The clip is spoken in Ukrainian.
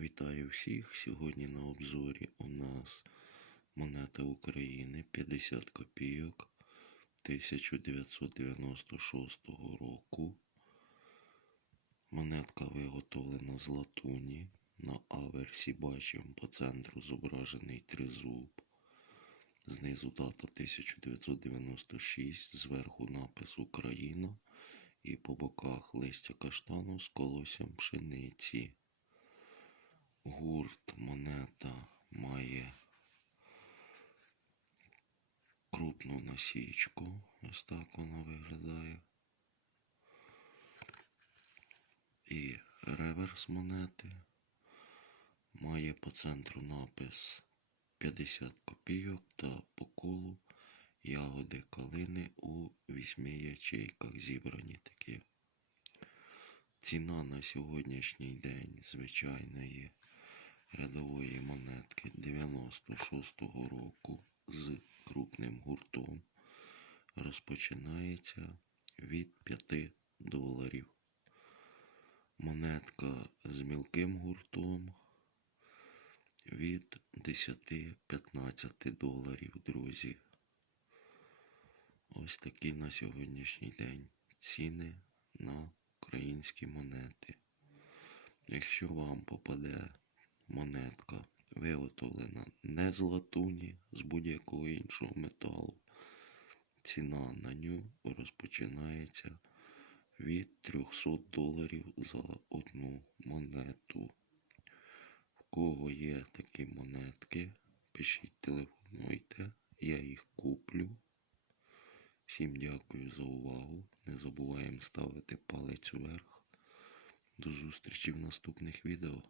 Вітаю всіх! Сьогодні на обзорі у нас монета України 50 копійок 1996 року. Монетка виготовлена з латуні. На аверсі бачимо по центру зображений тризуб. Знизу дата 1996, зверху напис Україна і по боках листя каштану з колоссям пшениці. Гурт монета має крупну насічку. Ось так вона виглядає. І реверс монети має по центру напис 50 копійок та по колу ягоди калини у вісьми ячейках зібрані такі. Ціна на сьогоднішній день звичайної рядової монетки 96-го року з крупним гуртом розпочинається від 5 доларів. Монетка з мілким гуртом від 10-15 доларів, друзі. Ось такі на сьогоднішній день ціни на українські монети. Якщо вам попаде монетка, виготовлена не з латуні, з будь-якого іншого металу, ціна на ню розпочинається від 300 доларів за одну монету. В кого є такі монетки, пишіть, телефонуйте, я їх куплю. Всім дякую за увагу. Не забуваємо ставити палець вверх. До зустрічі в наступних відео.